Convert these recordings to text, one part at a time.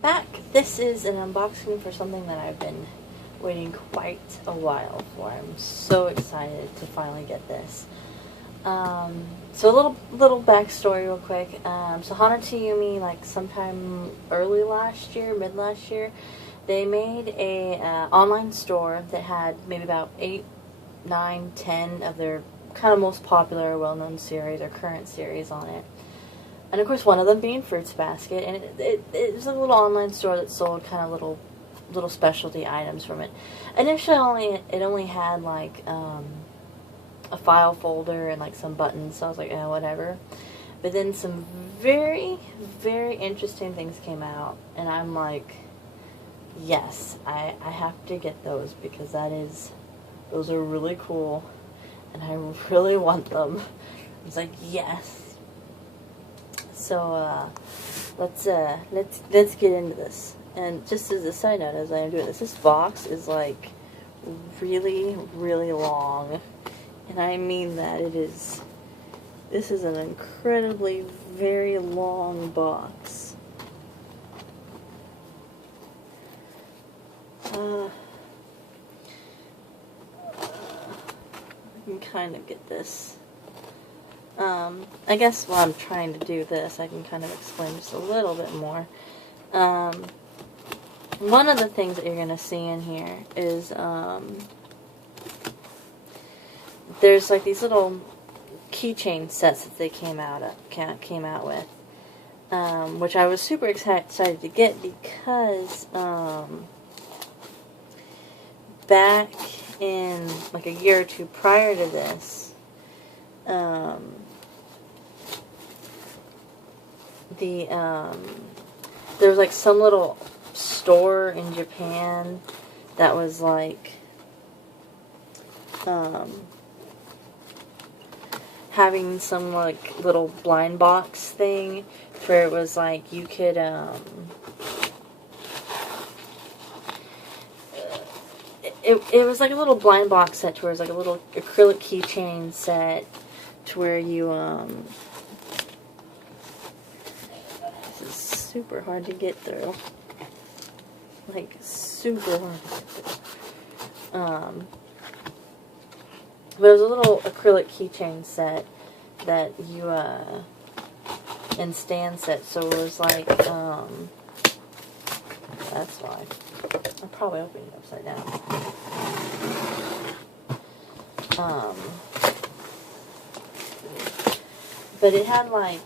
Back. This is an unboxing for something that I've been waiting quite a while for. I'm so excited to finally get this. So a little backstory real quick. So Hana to Yume, like sometime early last year, mid last year, they made a online store that had maybe about 8, 9, 10 of their kind of most popular, well-known series or current series on it. And of course, one of them being Fruits Basket, and it was a little online store that sold kind of little specialty items from it. Initially, it only had like a file folder and like some buttons, so I was like, oh, whatever. But then some very, very interesting things came out, and I'm like, yes, I have to get those because those are really cool, and I really want them. I was like, yes. So let's get into this. And just as a side note, as I am doing this box is like really, really long, and I mean that. This is an incredibly very long box. I can kind of get this. I guess while I'm trying to do this, I can kind of explain just a little bit more. One of the things that you're going to see in here is, there's like these little keychain sets that they came out with, which I was super excited to get because, back in like a year or two prior to this, there was like some little store in Japan that was like having some like little blind box thing where it was like you could it was like a little blind box set to where it was like a little acrylic keychain set to where you this is super hard to get through, like super hard to get through. But it was a little acrylic keychain set that you and stand set, so it was like that's why I'm probably opening it upside down. But it had like,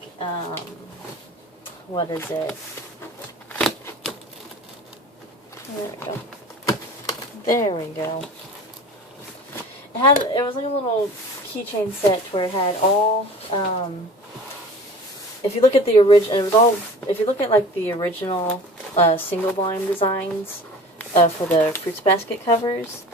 what is it? There we go. There we go. It was like a little keychain set where it had all, if you look at the original, if you look at like the original single volume designs for the Fruits Basket covers,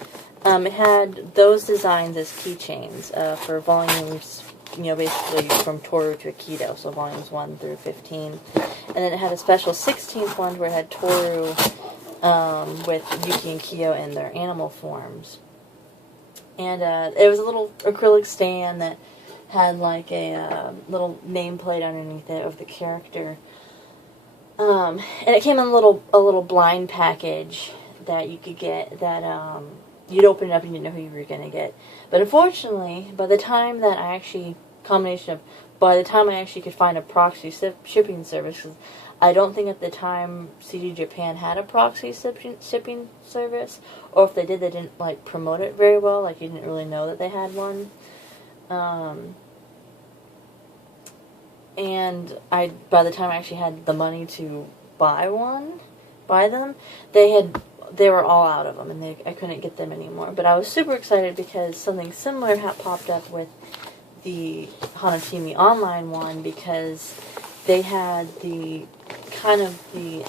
it had those designs as keychains for volumes, you know, basically from Toru to Aikido, so volumes 1 through 15. And then it had a special 16th one where it had Toru with Yuki and Kyo in their animal forms. And it was a little acrylic stand that had like a little nameplate underneath it of the character. And it came in a little blind package that you could get that you'd open it up and you didn't know who you were going to get. But unfortunately, by the time I actually could find a proxy shipping service, 'cause I don't think at the time CD Japan had a proxy shipping service, or if they did, they didn't like promote it very well. Like you didn't really know that they had one. And by the time I actually had the money to buy them, they were all out of them, and I couldn't get them anymore. But I was super excited because something similar had popped up with the Hana to Yume online one, because they had the kind of the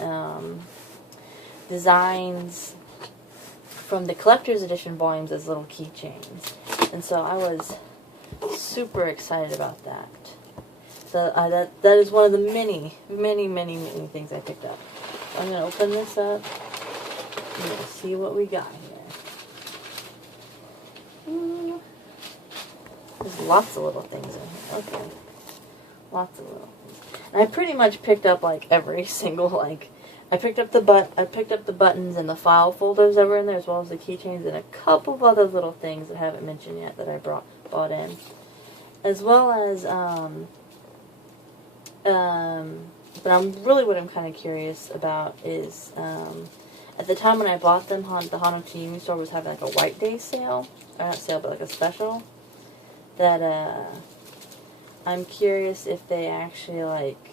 designs from the collector's edition volumes as little keychains, and so I was super excited about that. So that is one of the many things I picked up. So I'm gonna open this up. I'm gonna see what we got here. There's lots of little things in here. Okay. Lots of little things. And I pretty much picked up like every single like I picked up the buttons and the file folders that were in there, as well as the keychains and a couple of other little things that I haven't mentioned yet that I bought in, as well as but what I'm kind of curious about is at the time when I bought them, the Hana Yume store was having like a White Day sale, or not sale, but like a special. That I'm curious if they actually like,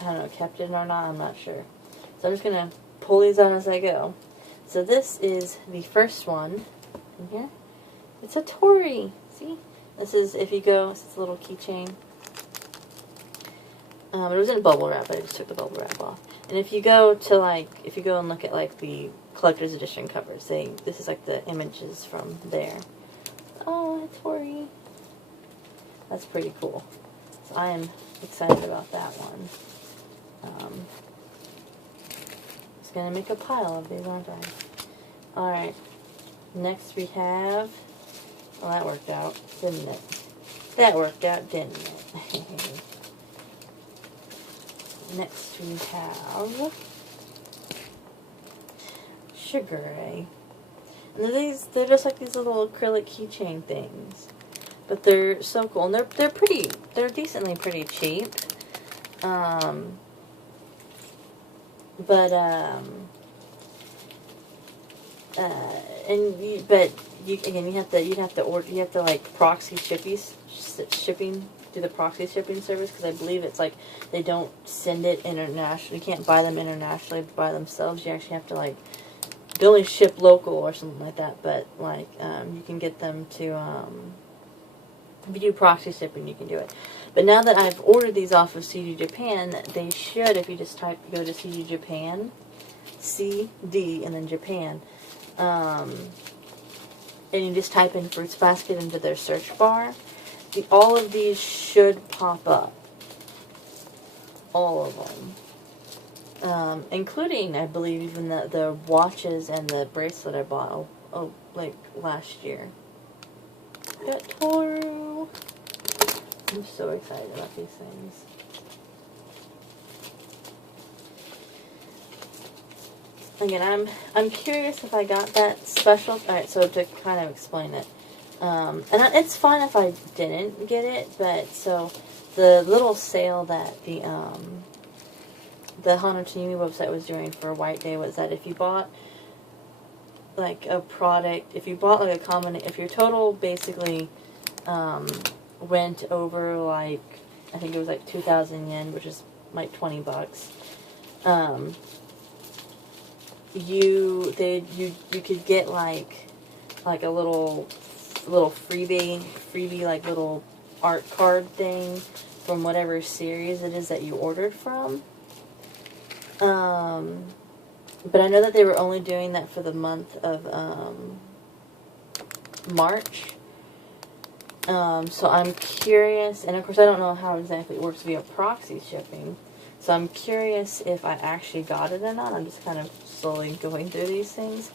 I don't know, kept it or not. I'm not sure. So I'm just gonna pull these out as I go. So this is the first one in here. It's a Tori. See, this is if you go. It's a little keychain. It was in bubble wrap, but I just took the bubble wrap off. And if you go and look at like the collector's edition covers, this is like the images from there. Oh, Tori. That's pretty cool. So I am excited about that one. Just gonna make a pile of these, aren't I? Alright. Next we have, well, that worked out, didn't it? That worked out, didn't it? Next we have Sugar Ray. And they're just like these little acrylic keychain things. But they're so cool. And they're decently pretty cheap. You have to like proxy shipping, do the proxy shipping service, because I believe it's like they don't send it internationally. You can't buy them internationally by themselves. You actually have to like, they only ship local or something like that. But like you can get them to if you do proxy shipping, you can do it. But now that I've ordered these off of CD Japan, they should, if you just go to CD Japan, CD and then Japan, and you just type in Fruits Basket into their search bar, all of these should pop up. All of them. Including, I believe, even the watches and the bracelet I bought, like last year. Got Toru. I'm so excited about these things. Again, I'm curious if I got that special. Alright, so to kind of explain it. It's fine if I didn't get it, but so the little sale that the Hana Yume website was doing for White Day was that if you bought like a product, if you bought like a combination, if your total basically went over like, I think it was like 2,000 yen, which is like 20 bucks, you could get like a little freebie like little art card thing from whatever series it is that you ordered from. But I know that they were only doing that for the month of March. So I'm curious, and of course I don't know how exactly it works via proxy shipping. So I'm curious if I actually got it or not. I'm just kind of slowly going through these things.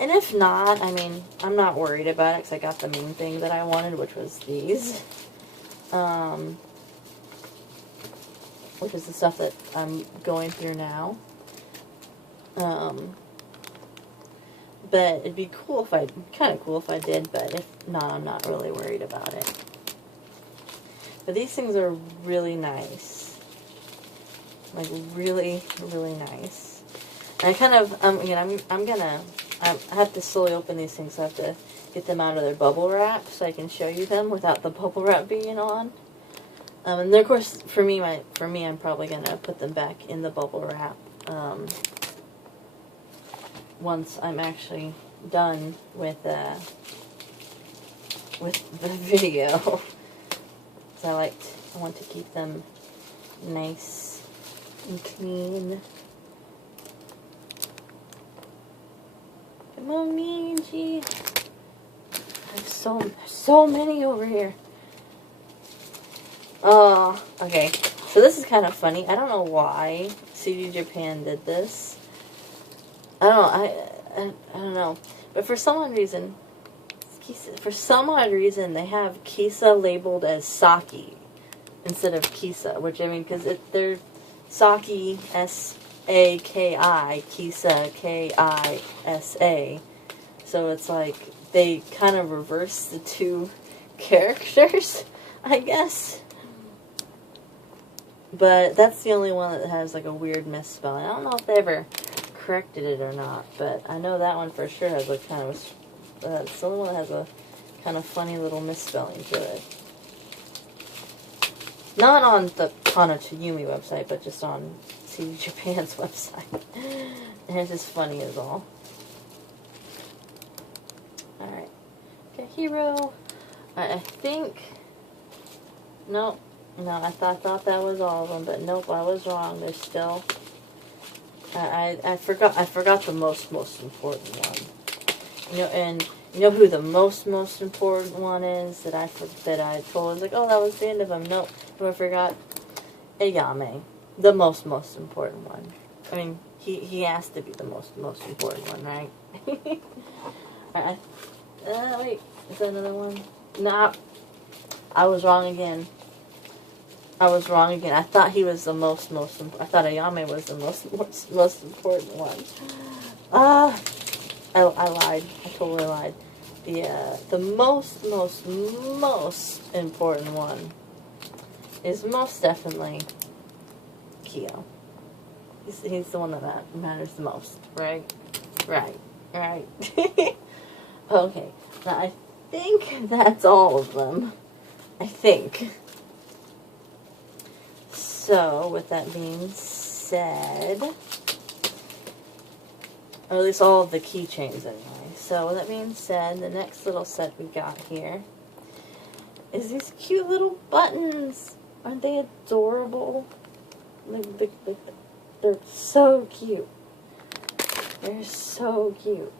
And if not, I mean, I'm not worried about it because I got the main thing that I wanted, which was these. Which is the stuff that I'm going through now. But it'd be cool if kind of cool if I did, but if not, I'm not really worried about it. But these things are really nice. Like, really, really nice. And I kind of, again, I have to slowly open these things, so I have to get them out of their bubble wrap so I can show you them without the bubble wrap being on. And then, of course, for me, I'm probably going to put them back in the bubble wrap, once I'm actually done with the video. So I want to keep them nice and clean. Come on, Minji. I have so many over here. Oh, okay. So this is kind of funny. I don't know why CD Japan did this. I don't know. But for some odd reason, they have Kisa labeled as Saki instead of Kisa, which, I mean, because Saki, S-A-K-I, Kisa, K-I-S-A. So it's like they kind of reverse the two characters, I guess. But that's the only one that has like a weird misspelling. I don't know if they ever corrected it or not, but I know that one for sure has a kind of it's the only one that has a kind of funny little misspelling to it. Not on the Hana to Yume website, but just on CD Japan's website. And it's just funny as all. Alright. Okay, Hero. I think... Nope. No, I thought that was all of them, but nope, I was wrong. There's still... I forgot the most important one. You know, and you know who the most important one is that I told? I was like, oh, that was the end of them. Nope, who I forgot? Yume, the most important one. I mean, he has to be the most important one, right? Alright, wait, is that another one? Nah, I was wrong again. I thought he was the most important. I thought Yume was the most important one. I lied. I totally lied. The most important one is most definitely Kyo. He's the one that matters the most, right? Right. Okay. Now I think that's all of them. I think. So, with that being said, or at least all of the keychains anyway. So, with that being said, the next little set we got here is these cute little buttons. Aren't they adorable? They're so cute. They're so cute.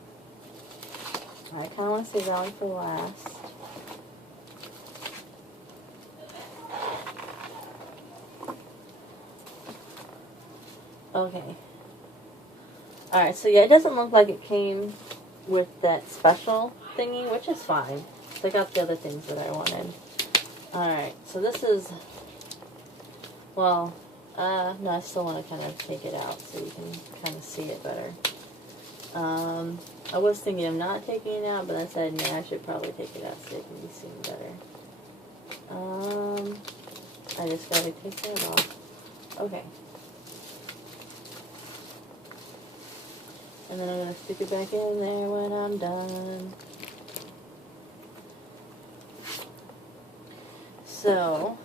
I kind of want to save that one for last. Okay. Alright, so yeah, it doesn't look like it came with that special thingy, which is fine. So I got the other things that I wanted. Alright, so this is... Well, no, I still want to kind of take it out so you can kind of see it better. I was thinking of not taking it out, but I said, yeah, I should probably take it out so it can be seen better. I just gotta take that off. Okay. And then I'm going to stick it back in there when I'm done. So,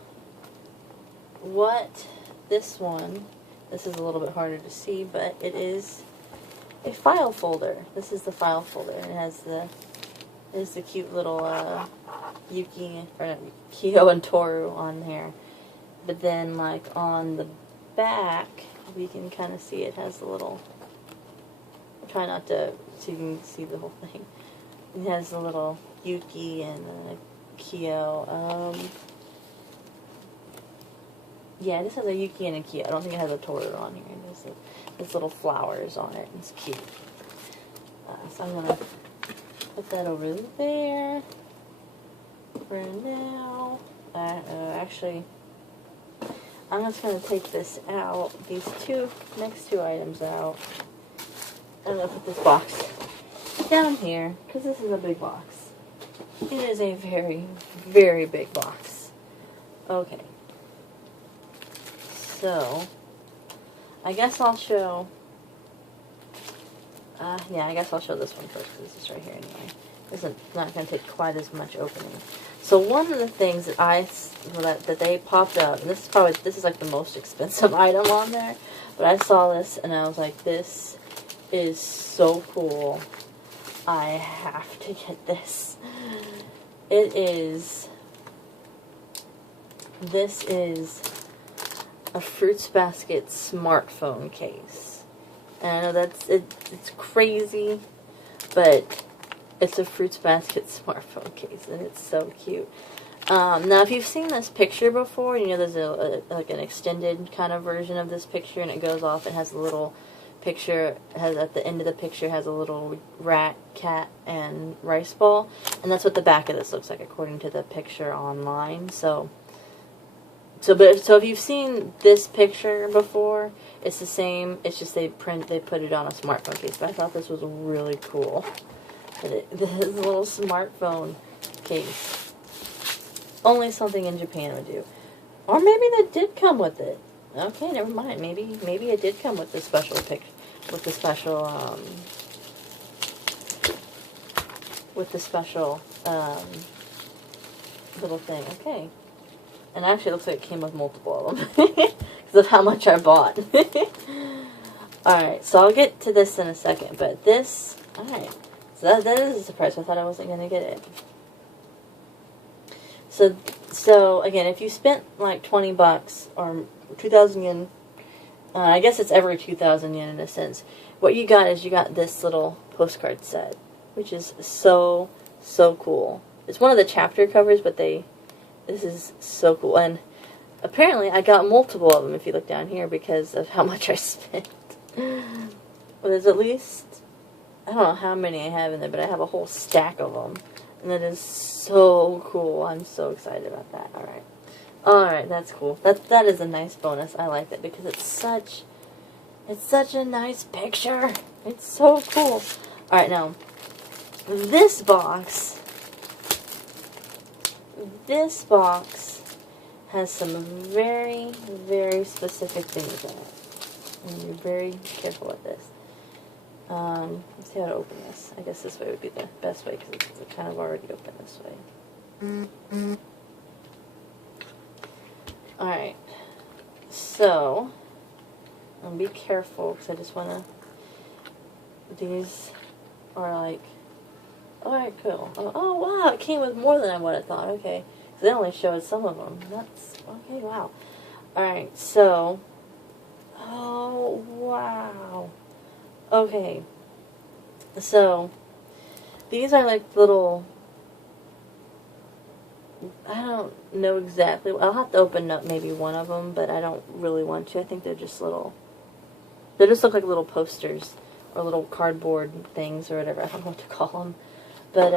what this is a little bit harder to see, but it is a file folder. This is the file folder. It has the cute little Yuki, or not, Kyo and Toru on there. But then, like, on the back, we can kind of see it has a little... Try not to, so you can see the whole thing. It has a little Yuki and a Kyo. Yeah, this has a Yuki and a Kyo. I don't think it has a Toru on here. There's little flowers on it. It's cute. So I'm going to put that over there for now. Actually, I'm just going to take this out, these next two items out. I'm going to put this box down here, because this is a big box. It is a very, very big box. Okay. So, I guess I'll show... yeah, I guess I'll show this one first, because this is right here anyway. This is not going to take quite as much opening. So one of the things that that they popped up, and this is like the most expensive item on there, but I saw this, and I was like, this is so cool. I have to get this. This is a Fruits Basket smartphone case. And I know it's crazy, but it's a Fruits Basket smartphone case, and it's so cute. Now, if you've seen this picture before, you know there's like an extended kind of version of this picture, and it goes off and has a little picture, at the end of the picture has a little rat, cat, and rice ball, and that's what the back of this looks like according to the picture online. So So if you've seen this picture before, it's the same. It's just they put it on a smartphone case. But I thought this was really cool. This little smartphone case. Only something in Japan would do. Or maybe that did come with it. Okay, never mind. Maybe it did come with the special little thing. Okay. And actually, it looks like it came with multiple of them because of how much I bought. Alright, so I'll get to this in a second, but this, alright, so that is a surprise. I thought I wasn't going to get it. So again, if you spent like 20 bucks or 2,000 yen, I guess it's every 2,000 yen in a sense, what you got is you got this little postcard set, which is so cool. It's one of the chapter covers, but this is so cool. And apparently I got multiple of them if you look down here because of how much I spent. Well, there's at least, I don't know how many I have in there, but I have a whole stack of them. And that is so cool. I'm so excited about that. Alright. Alright, that's cool. That is a nice bonus. I like that because it's such a nice picture. It's so cool. Alright, now, this box has some very, very specific things in it. And be very careful with this. Let's see how to open this. I guess this way would be the best way because it's kind of already open this way. Alright. So, be careful because I just want to... These are like... Alright, cool. Oh, wow, it came with more than I would have thought. Okay. So they only showed some of them. That's... Okay, wow. Alright, so... Oh, wow. Okay. So, these are like little... I don't know exactly. I'll have to open up maybe one of them, but I don't really want to. I think they're just little... They just look like little posters or little cardboard things or whatever. I don't know what to call them. But,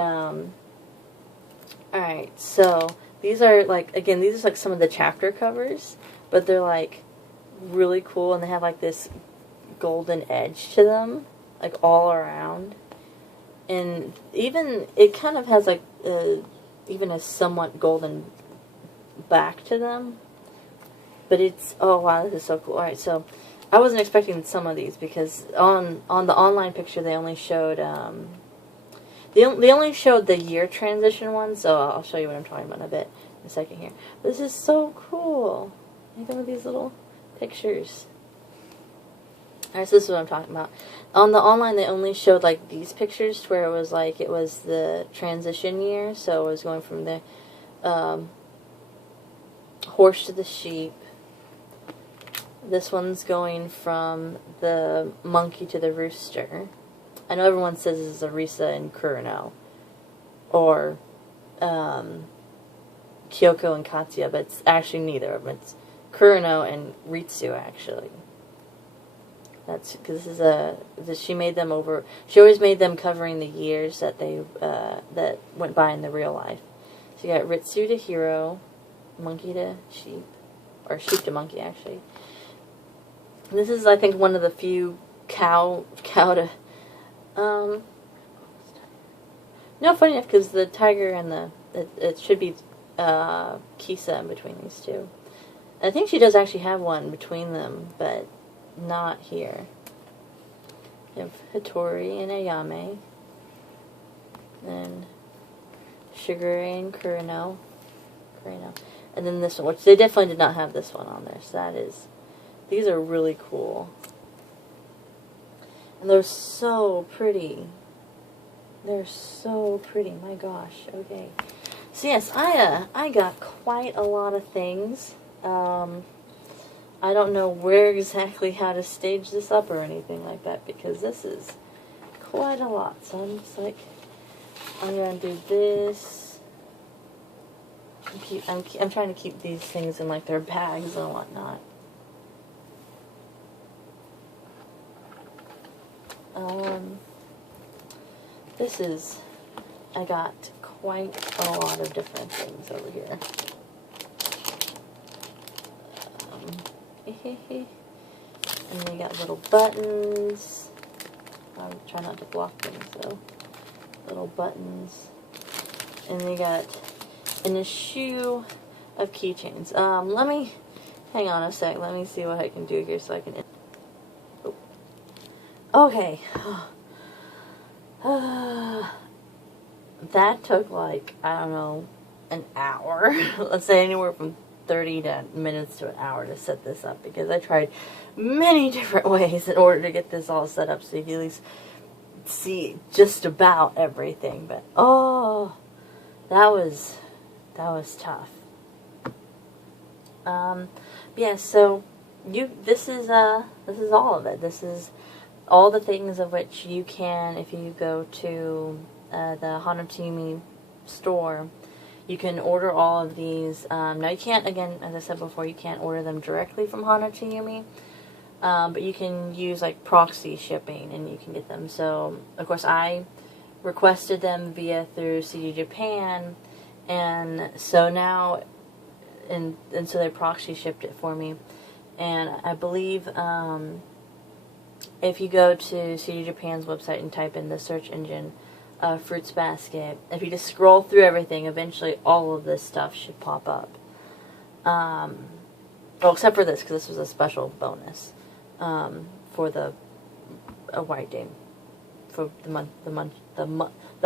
alright, so these are like, again, these are like some of the chapter covers, but they're like really cool and they have like this golden edge to them, like all around. And even, it kind of has like even a somewhat golden back to them. But it's, oh wow, this is so cool. Alright, so I wasn't expecting some of these because on the online picture they only showed, they only showed the year transition one, so I'll show you what I'm talking about in a second here. This is so cool. Even with these little pictures. Alright, so this is what I'm talking about. On the online, they only showed like these pictures where it was like, it was the transition year, so it was going from the horse to the sheep. This one's going from the monkey to the rooster. I know everyone says this is Arisa and Kurano, or Kyoko and Katsuya, but it's actually neither of them. It's Kurano and Ritsu, actually. That's because this is she made them over. She always made them covering the years that they that went by in the real life. So you got Ritsu to hero, monkey to sheep, or sheep to monkey, actually. This is, I think, one of the few cow to. No, funny enough, because the tiger and it should be Kisa in between these two. I think she does actually have one between them, but not here. You have Hattori and Ayame. Then Shigure and Kurano. And then this one, which they definitely did not have this one on there, so that is... These are really cool. And they're so pretty. They're so pretty. My gosh. Okay. So yes, I got quite a lot of things. I don't know where exactly how to stage this up or anything like that because this is quite a lot. So I'm just like, I'm gonna do this. I'm trying to keep these things in like their bags and whatnot. This is, I got quite a lot of different things over here. And they got little buttons. I'm trying not to block things though. Little buttons. And they got an issue of keychains. Let me hang on a sec. Let me see what I can do here so I can. Oh. Okay. That took like, I don't know, an hour. Let's say anywhere from 30 minutes to an hour to set this up, because I tried many different ways in order to get this all set up so you can at least see just about everything. But oh, that was tough. Yeah, so this is all of it. This is all the things of which you can, if you go to the Hana store, you can order all of these. Now you can't, again, as I said before, you can't order them directly from Hana to Yume, but you can use like proxy shipping and you can get them. So of course I requested them through CD Japan, and so now, and so they proxy shipped it for me. And I believe if you go to CD Japan's website and type in the search engine Fruits Basket, if you just scroll through everything, eventually all of this stuff should pop up. Well, except for this, because this was a special bonus for a white day for the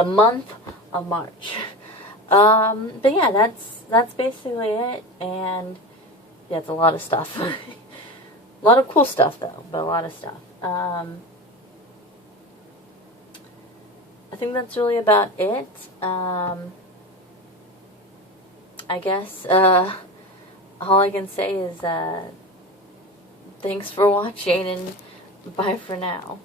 month of March. But yeah, that's basically it. And yeah, it's a lot of stuff. A lot of cool stuff though, but a lot of stuff. I think that's really about it. I guess all I can say is thanks for watching, and bye for now.